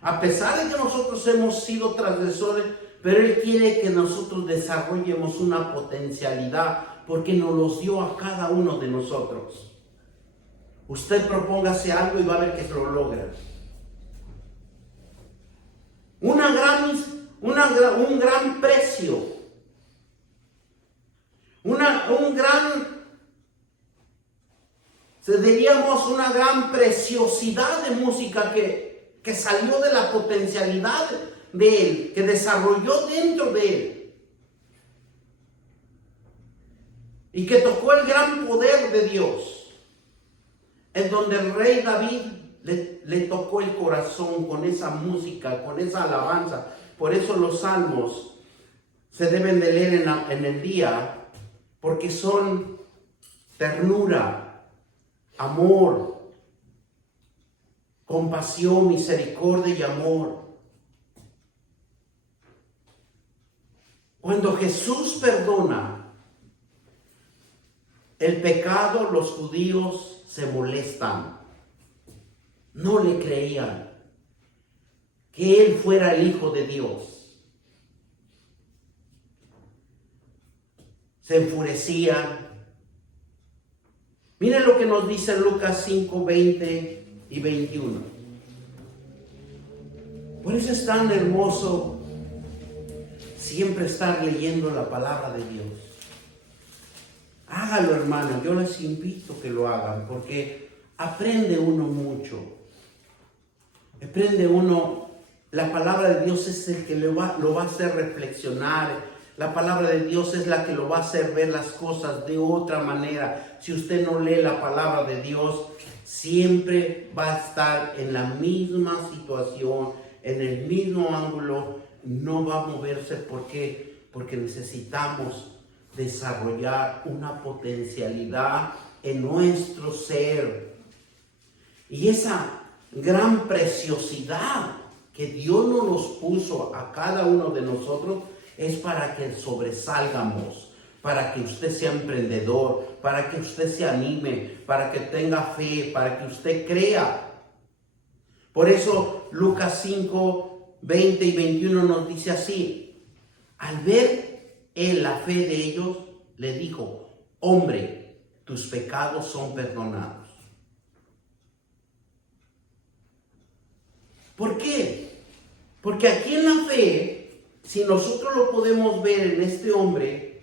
a pesar de que nosotros hemos sido transgresores, pero Él quiere que nosotros desarrollemos una potencialidad, porque nos los dio a cada uno de nosotros. Usted propóngase algo y va a ver que lo logra. Un gran precio, diríamos una gran preciosidad de música que salió de la potencialidad de él, que desarrolló dentro de él, y que tocó el gran poder de Dios, en donde el rey David le tocó el corazón con esa música, con esa alabanza. Por eso los salmos se deben de leer en el día, porque son ternura, amor, compasión, misericordia y amor. Cuando Jesús perdona el pecado, los judíos se molestan. No le creían que él fuera el Hijo de Dios. Se enfurecían. Miren lo que nos dice Lucas 5, 20 y 21. Por eso es tan hermoso siempre estar leyendo la palabra de Dios. Hágalo, hermano, yo les invito que lo hagan, porque aprende uno mucho. Aprende uno, la palabra de Dios es el que lo va a hacer reflexionar. La palabra de Dios es la que lo va a hacer ver las cosas de otra manera. Si usted no lee la palabra de Dios, siempre va a estar en la misma situación, en el mismo ángulo, no va a moverse. ¿Por qué? Porque necesitamos desarrollar una potencialidad en nuestro ser. Y esa gran preciosidad que Dios nos puso a cada uno de nosotros es para que sobresalgamos, para que usted sea emprendedor, para que usted se anime, para que tenga fe, para que usted crea. Por eso Lucas 5, 20 y 21 nos dice así: al ver él la fe de ellos, le dijo: hombre, tus pecados son perdonados. ¿Por qué? Porque aquí en la fe, si nosotros lo podemos ver en este hombre,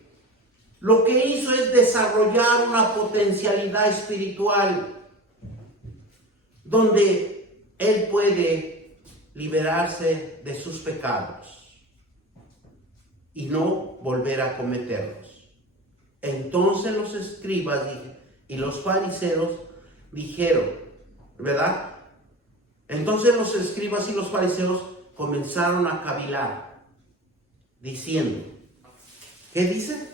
lo que hizo es desarrollar una potencialidad espiritual donde él puede liberarse de sus pecados y no volver a cometerlos. Entonces los escribas y los fariseos dijeron, ¿verdad? Entonces los escribas y los fariseos comenzaron a cavilar, diciendo, ¿qué dice?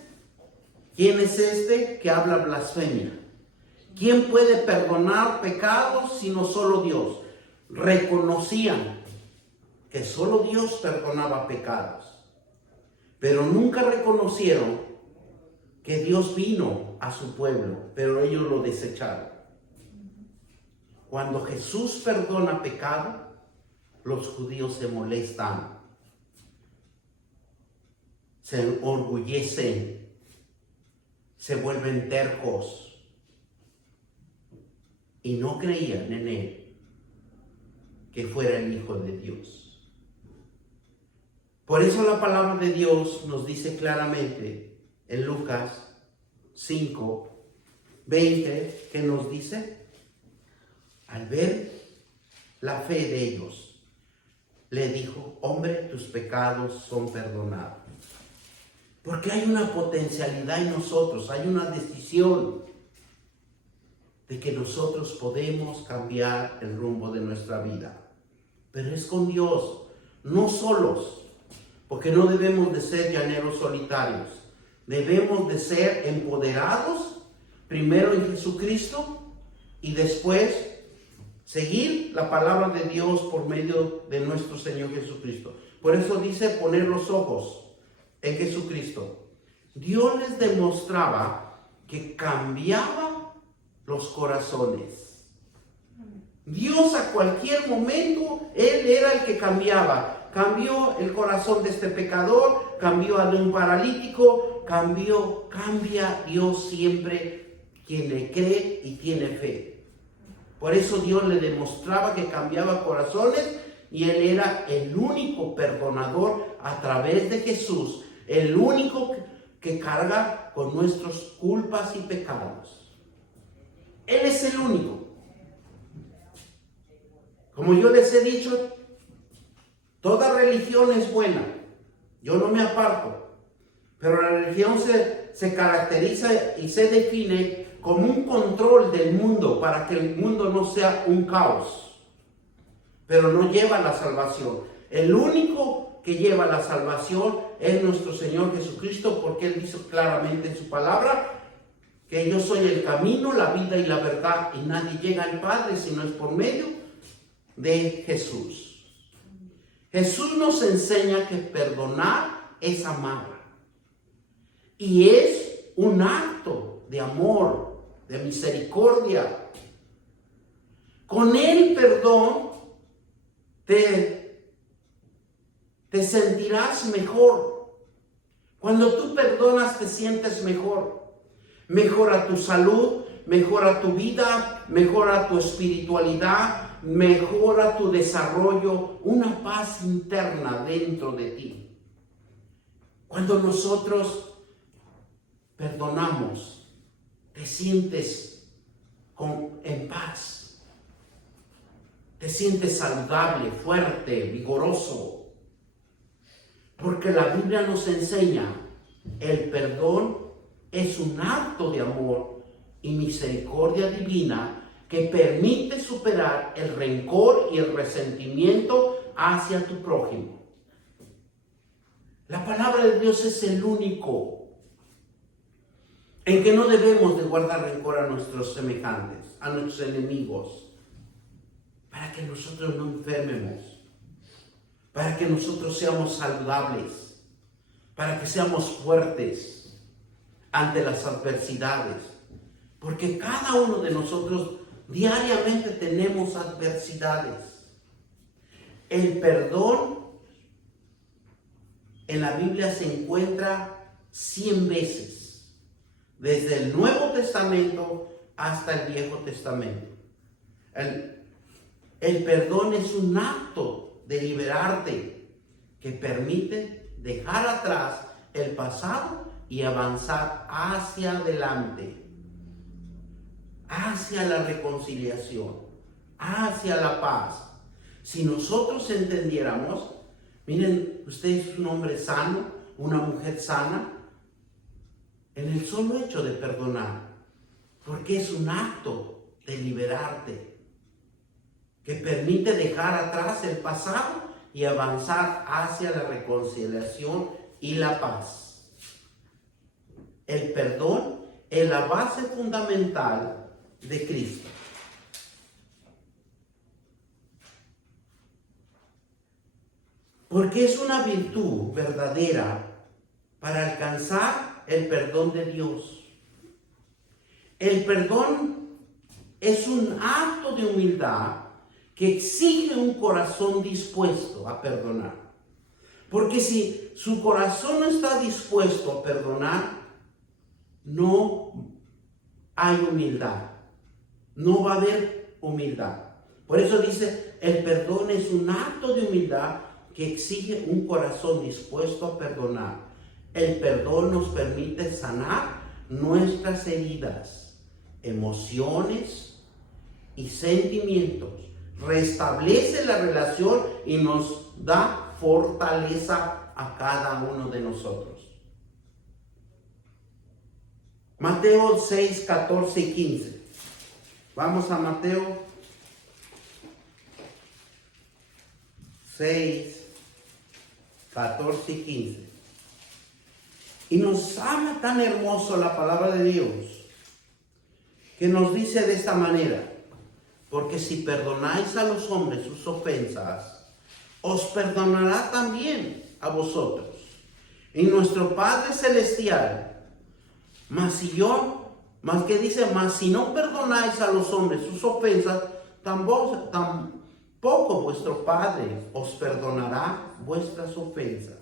¿Quién es este que habla blasfemia? ¿Quién puede perdonar pecados sino solo Dios? Reconocían que solo Dios perdonaba pecados, pero nunca reconocieron que Dios vino a su pueblo, pero ellos lo desecharon. Cuando Jesús perdona pecado, los judíos se molestan, se enorgullecen, se vuelven tercos y no creían en él que fuera el Hijo de Dios. Por eso la palabra de Dios nos dice claramente en Lucas 5, 20, que nos dice: al ver la fe de ellos, le dijo: hombre, tus pecados son perdonados. Porque hay una potencialidad en nosotros, hay una decisión de que nosotros podemos cambiar el rumbo de nuestra vida. Pero es con Dios, no solos, porque no debemos de ser llaneros solitarios. Debemos de ser empoderados, primero en Jesucristo, y después seguir la palabra de Dios por medio de nuestro Señor Jesucristo. Por eso dice poner los ojos en Jesucristo. Dios les demostraba que cambiaba los corazones. Dios a cualquier momento, Él era el que cambiaba. Cambió el corazón de este pecador, cambió al de un paralítico, cambia Dios siempre quien le cree y tiene fe. Por eso Dios le demostraba que cambiaba corazones y Él era el único perdonador a través de Jesús, el único que carga con nuestras culpas y pecados. Él es el único. Como yo les he dicho, toda religión es buena. Yo no me aparto. Pero la religión se caracteriza y se define como un control del mundo para que el mundo no sea un caos. Pero no lleva a la salvación. El único que lleva la salvación es nuestro Señor Jesucristo, porque Él dice claramente en su palabra que yo soy el camino, la vida y la verdad, y nadie llega al Padre si no es por medio de Jesús. Jesús nos enseña que perdonar es amar, y es un acto de amor, de misericordia. Con el perdón te sentirás mejor. Cuando tú perdonas te sientes mejor. Mejora tu salud, mejora tu vida, mejora tu espiritualidad, mejora tu desarrollo, una paz interna dentro de ti. Cuando nosotros perdonamos, te sientes en paz. Te sientes saludable, fuerte, vigoroso. Porque la Biblia nos enseña, el perdón es un acto de amor y misericordia divina que permite superar el rencor y el resentimiento hacia tu prójimo. La palabra de Dios es el único en que no debemos de guardar rencor a nuestros semejantes, a nuestros enemigos, para que nosotros no enfermemos, para que nosotros seamos saludables, para que seamos fuertes ante las adversidades, porque cada uno de nosotros diariamente tenemos adversidades. El perdón en la Biblia se encuentra 100 veces, desde el Nuevo Testamento hasta el Viejo Testamento. El perdón es un acto de liberarte que permite dejar atrás el pasado y avanzar hacia adelante, hacia la reconciliación, hacia la paz. Si nosotros entendiéramos, miren, usted es un hombre sano, una mujer sana, en el solo hecho de perdonar, porque es un acto de liberarte, que permite dejar atrás el pasado y avanzar hacia la reconciliación y la paz. El perdón es la base fundamental de Cristo. Porque es una virtud verdadera para alcanzar el perdón de Dios. El perdón es un acto de humildad que exige un corazón dispuesto a perdonar. Porque si su corazón no está dispuesto a perdonar, no hay humildad. No va a haber humildad. Por eso dice, el perdón es un acto de humildad que exige un corazón dispuesto a perdonar. El perdón nos permite sanar nuestras heridas, emociones y sentimientos. Restablece la relación y nos da fortaleza a cada uno de nosotros. Mateo 6, 14 y 15. Vamos a Mateo 6, 14 y 15. Y nos habla tan hermoso la palabra de Dios, que nos dice de esta manera: porque si perdonáis a los hombres sus ofensas, os perdonará también a vosotros. Y nuestro Padre Celestial, mas si no perdonáis a los hombres sus ofensas, tampoco vuestro Padre os perdonará vuestras ofensas.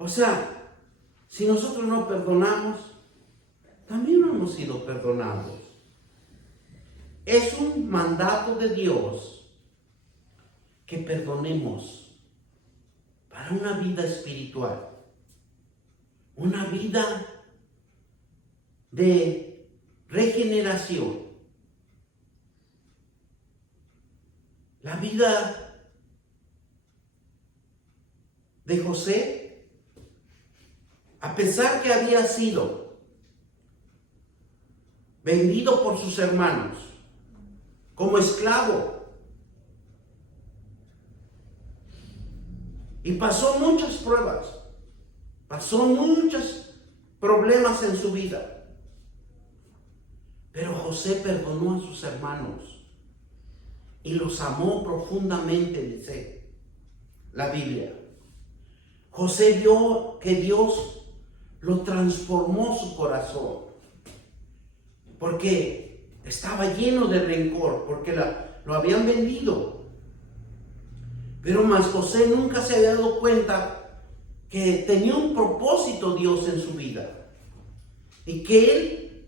O sea, si nosotros no perdonamos, también no hemos sido perdonados. Es un mandato de Dios que perdonemos para una vida espiritual, una vida de regeneración. La vida de José, a pesar que había sido vendido por sus hermanos como esclavo, y pasó muchas pruebas, pasó muchos problemas en su vida, pero José perdonó a sus hermanos y los amó profundamente, dice la Biblia. José vio que Dios lo transformó su corazón, porque estaba lleno de rencor porque lo habían vendido. Pero más José nunca se había dado cuenta que tenía un propósito Dios en su vida y que él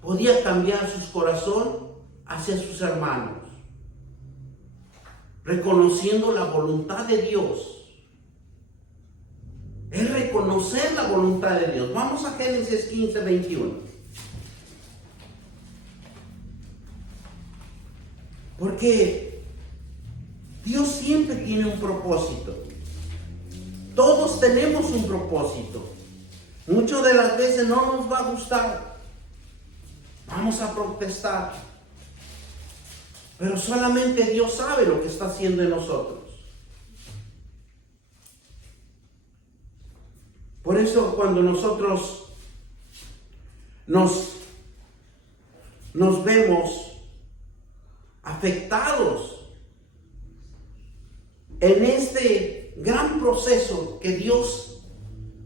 podía cambiar su corazón hacia sus hermanos, reconociendo la voluntad de Dios. Es reconocer la voluntad de Dios. Vamos a Génesis 15, 21. Porque Dios siempre tiene un propósito. Todos tenemos un propósito. Muchas de las veces no nos va a gustar. Vamos a protestar. Pero solamente Dios sabe lo que está haciendo en nosotros. Por eso cuando nosotros nos vemos afectados en este gran proceso que Dios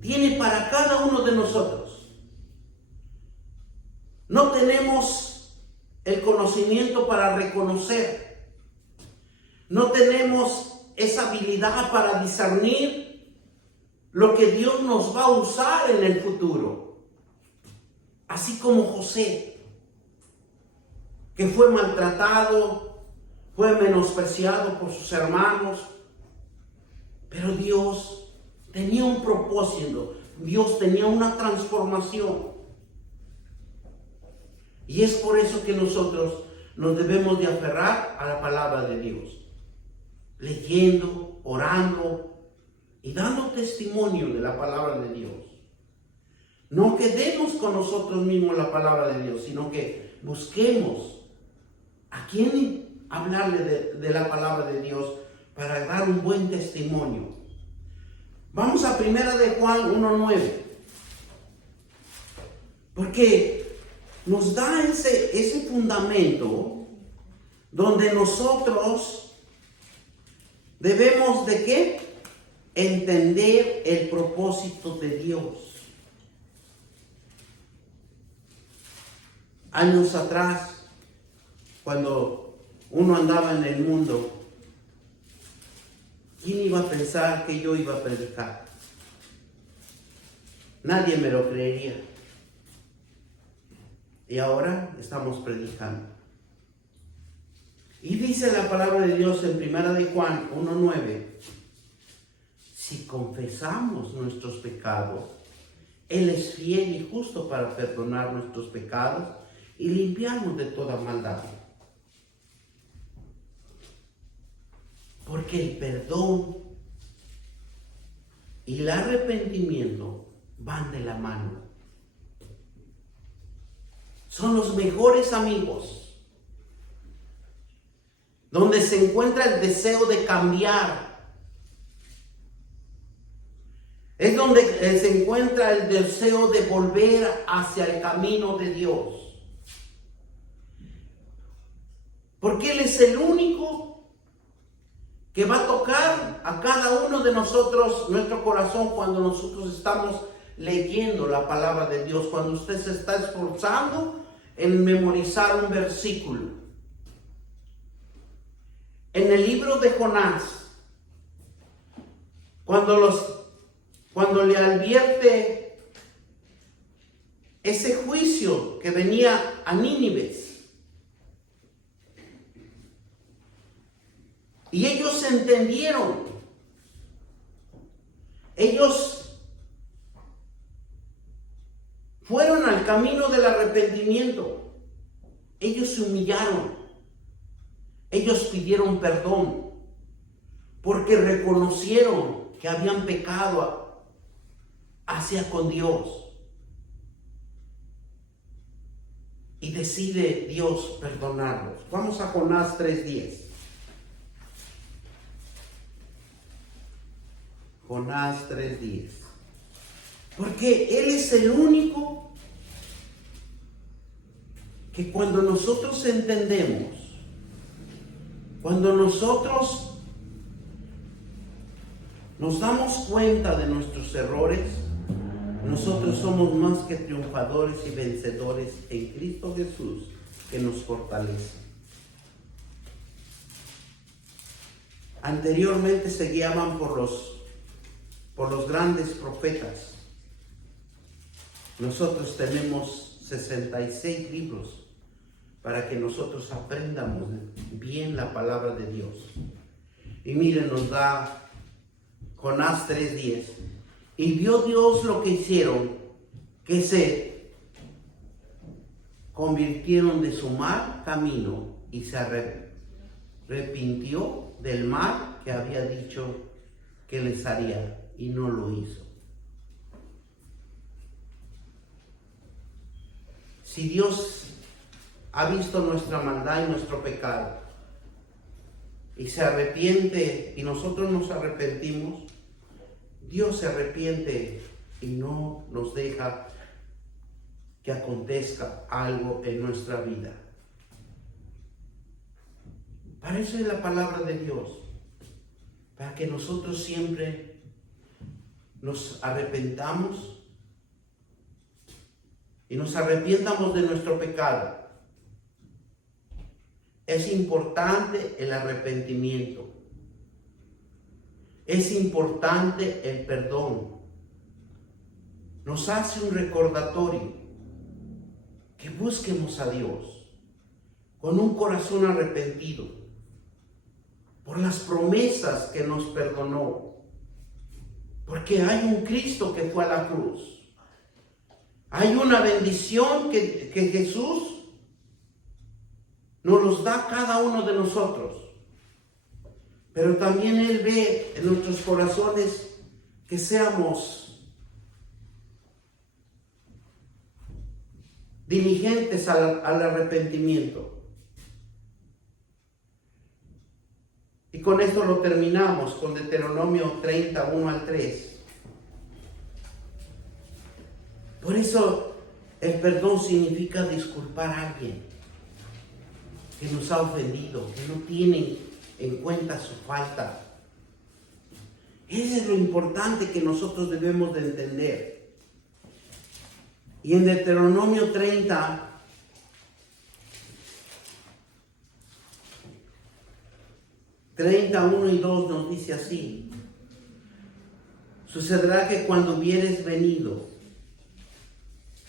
tiene para cada uno de nosotros, no tenemos el conocimiento para reconocer, no tenemos esa habilidad para discernir lo que Dios nos va a usar en el futuro. Así como José, que fue maltratado, fue menospreciado por sus hermanos, pero Dios tenía un propósito, Dios tenía una transformación. Y es por eso que nosotros nos debemos de aferrar a la palabra de Dios, leyendo, orando y dando testimonio de la palabra de Dios. No quedemos con nosotros mismos la palabra de Dios, sino que busquemos a quién hablarle de la palabra de Dios para dar un buen testimonio. Vamos a 1 de Juan 1:9, porque nos da ese fundamento donde nosotros debemos de ¿qué? Entender el propósito de Dios. Años atrás, cuando uno andaba en el mundo, ¿quién iba a pensar que yo iba a predicar? Nadie me lo creería. Y ahora estamos predicando. Y dice la palabra de Dios en 1 de Juan 1:9, si confesamos nuestros pecados, Él es fiel y justo para perdonar nuestros pecados y limpiarnos de toda maldad. Porque el perdón y el arrepentimiento van de la mano. Son los mejores amigos. Donde se encuentra el deseo de cambiar. Es donde se encuentra el deseo de volver hacia el camino de Dios. Porque Él es el único que va a tocar a cada uno de nosotros nuestro corazón cuando nosotros estamos leyendo la palabra de Dios, cuando usted se está esforzando en memorizar un versículo. En el libro de Jonás, cuando le advierte ese juicio que venía a Nínive, y ellos entendieron, ellos fueron al camino del arrepentimiento, ellos se humillaron, ellos pidieron perdón, porque reconocieron que habían pecado hacia con Dios. Y decide Dios perdonarlos. Vamos a Jonás 3:10. Jonás 3:10. Porque Él es el único que cuando nosotros entendemos, cuando nosotros nos damos cuenta de nuestros errores, nosotros somos más que triunfadores y vencedores en Cristo Jesús que nos fortalecen. Anteriormente se guiaban por los grandes profetas. Nosotros tenemos 66 libros para que nosotros aprendamos bien la palabra de Dios. Y miren, nos da Jonás 3:10. Y vio Dios lo que hicieron, que se convirtieron de su mal camino y se arrepintió del mal que había dicho que les haría, y no lo hizo. Si Dios ha visto nuestra maldad y nuestro pecado y se arrepiente y nosotros nos arrepentimos, Dios se arrepiente y no nos deja que acontezca algo en nuestra vida. Para eso es la palabra de Dios, para que nosotros siempre nos arrepentamos y nos arrepientamos de nuestro pecado. Es importante el arrepentimiento. Es importante el perdón. Nos hace un recordatorio que busquemos a Dios con un corazón arrepentido por las promesas que nos perdonó. Porque hay un Cristo que fue a la cruz. Hay una bendición que Jesús nos los da a cada uno de nosotros. Pero también Él ve en nuestros corazones que seamos diligentes al arrepentimiento. Y con esto lo terminamos, con Deuteronomio 31 al 3. Por eso el perdón significa disculpar a alguien que nos ha ofendido, que no tiene en cuenta su falta. Eso es lo importante que nosotros debemos de entender. Y en Deuteronomio 30, uno y 2 nos dice así: sucederá que cuando hubieres venido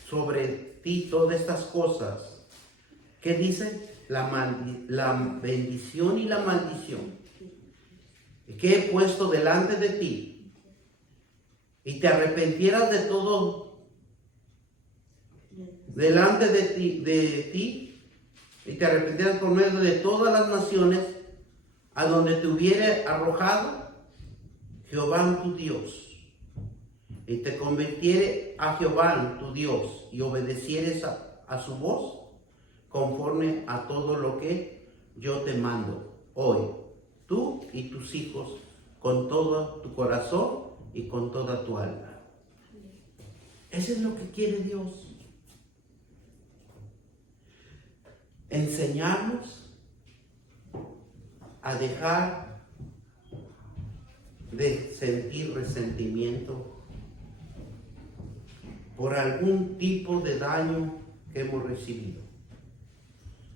sobre ti todas estas cosas, ¿qué dice? La bendición y la maldición que he puesto delante de ti, y te arrepentieras de todo delante de ti, y te arrepentieras por medio de todas las naciones a donde te hubiere arrojado Jehová tu Dios, y te convirtiere a Jehová tu Dios, y obedecieres a su voz, conforme a todo lo que yo te mando hoy, tú y tus hijos, con todo tu corazón y con toda tu alma. Eso es lo que quiere Dios. Enseñarnos a dejar de sentir resentimiento por algún tipo de daño que hemos recibido.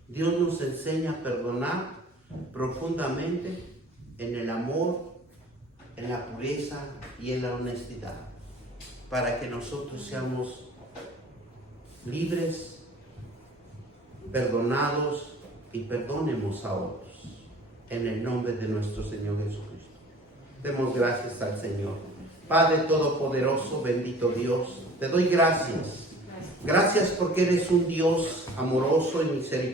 Dios nos enseña a perdonar profundamente en el amor, en la pureza y en la honestidad, para que nosotros seamos libres, perdonados y perdonemos a otros. En el nombre de nuestro Señor Jesucristo. Demos gracias al Señor. Padre Todopoderoso, bendito Dios, te doy gracias. Gracias porque eres un Dios amoroso y misericordioso.